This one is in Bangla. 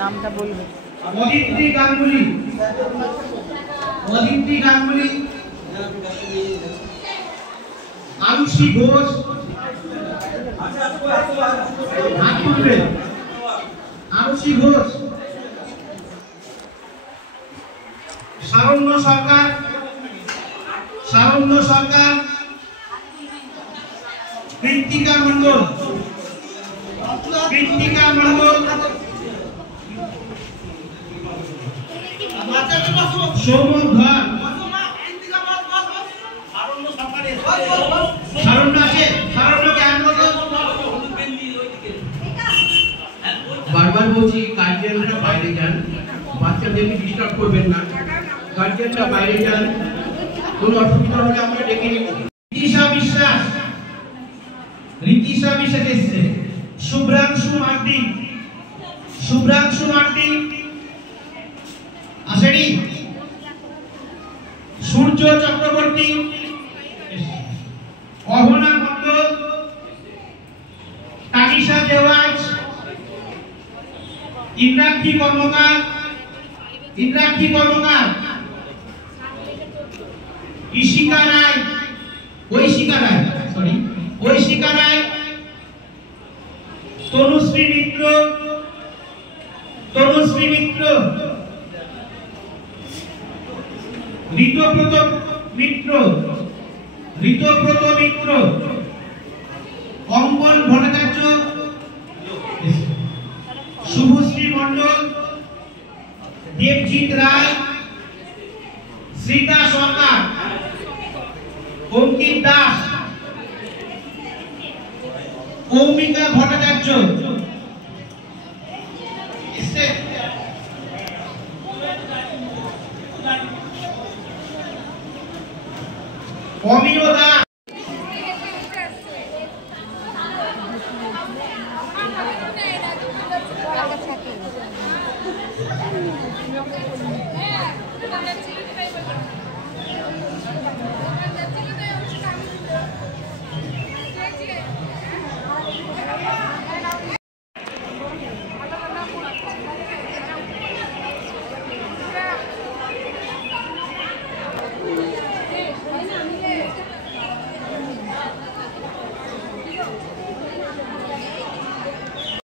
নামটা বলবে। অদিতি গাঙ্গুলি, অদিতি গাঙ্গুলি, আলুষি ঘোষ, আলুষি ঘোষ, শারণ্য সরকার, শারণ্য সরকার, কৃত্তিকা মণ্ডল, কৃত্তিকা মণ্ডল, সৌমক ধর, শারণ্য আছে, শারণ্যকে বারবার বলছি গার্জিয়ানরা বাইরে যান, বাচ্চাদেরকে ডিস্টার্ব করবেন না, গার্জিয়ানরা বাইরে যান, কোনো অসুবিধা হলে আমরা ডেকে নিব। ঋতিশা বিশ্বাস, ঋতিশা বিশ্বাস এসছে। শুভ্রাংশু মার্টিন, শুভ্রাংশু মার্টিন আসেনি। সূর্য চক্রবর্তী, অহনা মণ্ডল, তানিশা দেওয়াজ, ইন্দ্রাক্ষী কর্মকার, ইন্দ্রাক্ষী কর্মকার, ঈশিকা রায়, ঐশিকা রায়, সরি ঐশিকা রায়, তনুশ্রী মিত্র, তনুশ্রী মিত্র, ঋতব্রত মিত্র, ঋতব্রত মিত্র, অঙ্কন ভট্টাচার্য, শুভশ্রী মণ্ডল, দেবজিৎ রায়, শ্রীতা সরকার, অঙ্কিত দাস, কৌমিকা ভট্টাচার্য।